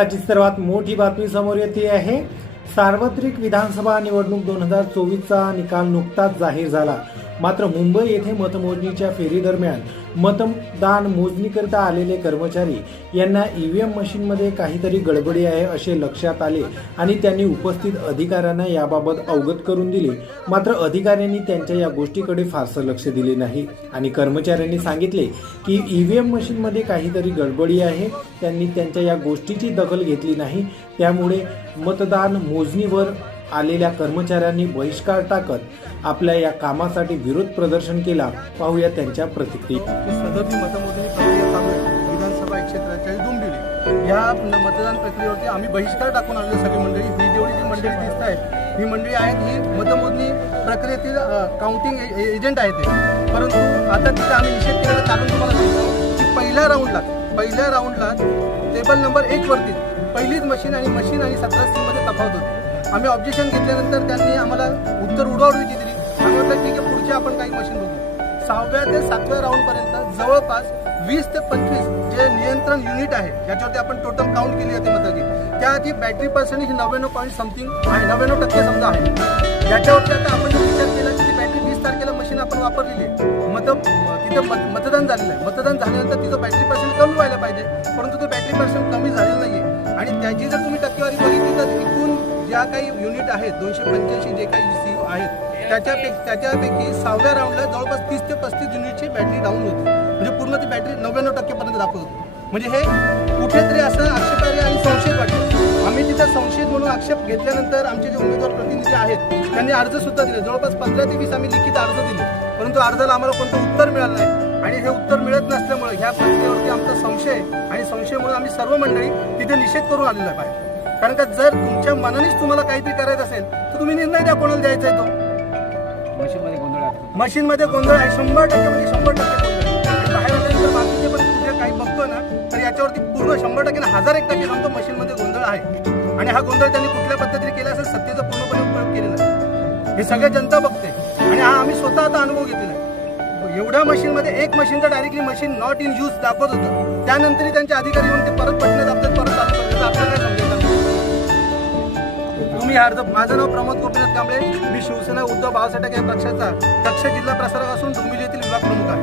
आजची सर्वात मोठी बातमी समोर येते आहे सार्वत्रिक विधानसभा निवडणूक दोन हजार चोवीसचा निकाल नुकताच जाहीर झाला. मात्र मुंबई येथे मतमोजणीच्या फेरीदरम्यान मतदान मोजणीकरिता आलेले कर्मचारी यांना ईव्हीएम मशीनमध्ये काहीतरी गडबडी आहे असे लक्षात आले आणि त्यांनी उपस्थित अधिकाऱ्यांना याबाबत अवगत करून दिले. मात्र अधिकाऱ्यांनी त्यांच्या या गोष्टीकडे फारसं लक्ष दिले नाही आणि कर्मचाऱ्यांनी सांगितले की ईव्हीएम मशीनमध्ये काहीतरी गडबडी आहे. त्यांनी त्यांच्या या गोष्टीची दखल घेतली नाही. त्यामुळे मतदान मोजणीवर आलेल्या कर्मचाऱ्यांनी बहिष्कार टाकत आपल्या या कामासाठी विरोध प्रदर्शन केला. पाहूया त्यांच्या प्रतिक्रिया. विधानसभा एकशे त्रेचाळीस डोंबिवली या मतदान प्रक्रियेवरती आम्ही बहिष्कार टाकून आलेलो सगळी मंडळी. ही जेवढी जी मंडळी दिसत आहे ही मंडळी आहेत ही मतमोजणी प्रक्रियेतील काउंटिंग एजंट आहेत परंतु आता तिथे आम्ही निषेध केलेला कारण तुम्हाला सांगतो की पहिल्या राऊंडला पहिल्या राऊंडला टेबल नंबर एक वरती पहिलीच मशीन आणि मशीन आणि सतरा सीमध्ये तफावत होती. आम्ही ऑब्जेक्शन घेतल्यानंतर त्यांनी आम्हाला उत्तर उडवडीची दिली. आम्ही म्हटलं ठीक आहे पुढची आपण काही मशीन बघू. सहाव्या ते सातव्या राऊंडपर्यंत जवळपास वीस ते पंचवीस जे नियंत्रण युनिट आहे ज्याच्यावरती आपण टोटल काउंट केली होती मताची. त्याआधी बॅटरी पर्सेंटेज ही नव्याण्णव पॉईंट समथिंग आहे नव्याण्णव टक्के समजा आहे. याच्यावरती आता आपण विचार केला की ती बॅटरी वीस तारखेला मशीन आपण वापरलेली आहे. मत तिथं मत मतदान झालेलं आहे. मतदान झाल्यानंतर तिथं बॅटरी पर्सेंट कमी व्हायला पाहिजे परंतु ते बॅटरी पर्सेंट कमी झाले ज्या काही युनिट आहेत दोनशे पंच्याऐंशी जे काही सी आहेत त्याच्यापैकी त्याच्यापैकी सहाव्या राऊंडला जवळपास तीस ते पस्तीस युनिटची बॅटरी डाऊन होती. म्हणजे पूर्ण ती बॅटरी नव्याण्णव टक्केपर्यंत दाखवत होती. म्हणजे हे कुठेतरी असं आक्षेपार्ह आणि संशय वाटतं. आम्ही तिथं संशयित म्हणून आक्षेप घेतल्यानंतर आमचे जे उमेदवार प्रतिनिधी आहेत त्यांनी अर्ज सुद्धा दिले. जवळपास पंधरा ते वीस आम्ही लिखित अर्ज दिले. परंतु अर्जाला आम्हाला कोणतं उत्तर मिळालं नाही. आणि हे उत्तर मिळत नसल्यामुळे ह्या प्रक्रियेवरती आमचा संशय आणि संशयमुळे आम्ही सर्व मंडळी तिथे निषेध करून आलेला आहे. कारण का जर तुमच्या मनानेच तुम्हाला काहीतरी करायचं असेल तर तुम्ही निर्णय द्या कोणाला द्यायचा आहे तो. मशीनमध्ये गोंधळ आहे. मशीनमध्ये गोंधळ आहे शंभर टक्के म्हणजे शंभर टक्के बाहेर आल्यानंतर बाकीचे पण कुठे काही बघतो ना तर याच्यावरती पूर्ण शंभर टक्के ना हजार एक टक्के सांगतो मशीनमध्ये गोंधळ आहे. आणि हा गोंधळ त्यांनी कुठल्या पद्धतीने केला असेल सत्तेचा पूर्णपणे उपयोग केलेला आहे हे सगळे जनता बघते. आणि हा आम्ही स्वतः आता अनुभव घेतलेला आहे. एवढ्या मशीनमध्ये एक मशीनचं directly machine not in use दाखवत होतं. त्यानंतरही त्यांचे अधिकारी येऊन ते परत पटणे दाबतात परत तुम्ही अर्ज माझं नाव प्रमोद गोपीनाथ कांबळे. मी शिवसेना उद्धव बाळासाहेब या पक्षाचा दक्ष जिल्हा प्रसारक असून डोंबिवली येथील विभाग प्रमुख आहे.